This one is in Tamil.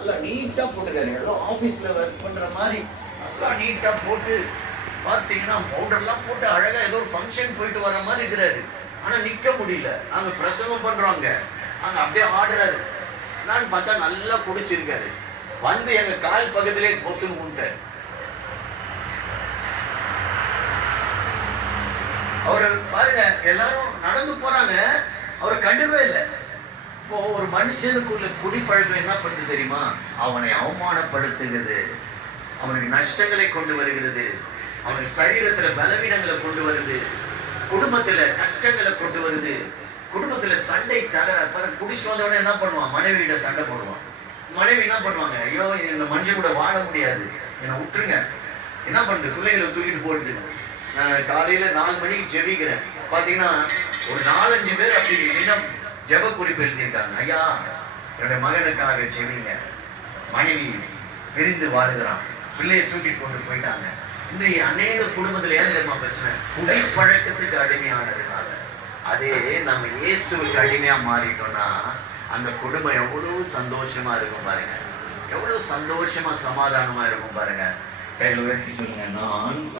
நல்லா நீட்டா போட்டுருக்காரு. ஏதோ ஆபீஸ்ல ஒர்க் பண்ற மாதிரி நல்லா நீட்டா போட்டு பார்த்தீங்கன்னா பவுடர்லாம் போட்டு அழகா ஏதோ ஒரு ஃபங்க்ஷன் போயிட்டு வர மாதிரி இருக்கிறாரு. ஆனா நிக்க முடியல. அங்க பிரசங்கம் பண்றாங்க, அங்க அப்படியே ஆடுறாரு. நான் பார்த்தா நல்லா குடிச்சிருக்காரு. வந்து எங்க கால் பக்கத்திலே பொத்துன்னு முட்டாரு. அவரு பாருங்க, எல்லாரும் நடந்து போறாங்க, அவர் கண்டுவே இல்லை. இப்போ ஒரு மனுஷனுக்குள்ள குடிப்பழக்கம் என்ன பண்ணுது தெரியுமா? அவனை அவமானப்படுத்துகிறது, அவனுக்கு நஷ்டங்களை கொண்டு வருகிறது, அவனுக்கு சரீரத்துல பலவீனங்களை கொண்டு வருது, குடும்பத்துல கஷ்டங்களை கொண்டு வருது, குடும்பத்துல சண்டை தகராறு. குடிச்சிட்டு வந்தவொடனே என்ன பண்ணுவான்? மனைவியிட சண்டை போடுவான். மனைவி என்ன பண்ணுவாங்க? ஐயோ, இந்த மனுஷன் கூட வாழ முடியாது, என்னை விட்டுருங்க. என்ன பண்ணுது? பிள்ளைகளை தூக்கிட்டு போயிடுது. நான் காலையில 4 மணிக்கு ஜெபிக்கிறேன். பாத்தீங்கன்னா ஒரு 4-5 பேர் அப்படி இன்னும் ஜெப குறிப்பு எழுதியிருக்காங்க. ஐயா, என்னுடைய மகனுக்காக ஜெபிங்க, மனைவி பிரிந்து வாழுகிறான், பிள்ளையை தூக்கிட்டு கொண்டு போயிட்டாங்க. இந்த அநேக குடும்பத்துல ஏன் தெரியுமா பிரச்சனை? குடிப்பழக்கத்துக்கு அடிமையானதுனால. அதே நம்ம இயேசுவுக்கு அடிமையா மாறிட்டோம்னா அந்த குடும்பம் எவ்வளவு சந்தோஷமா இருக்கும் பாருங்க, எவ்வளவு சந்தோஷமா சமாதானமா இருக்கும் பாருங்க. கையில் உயர்த்தி சொல்லுங்க, நான்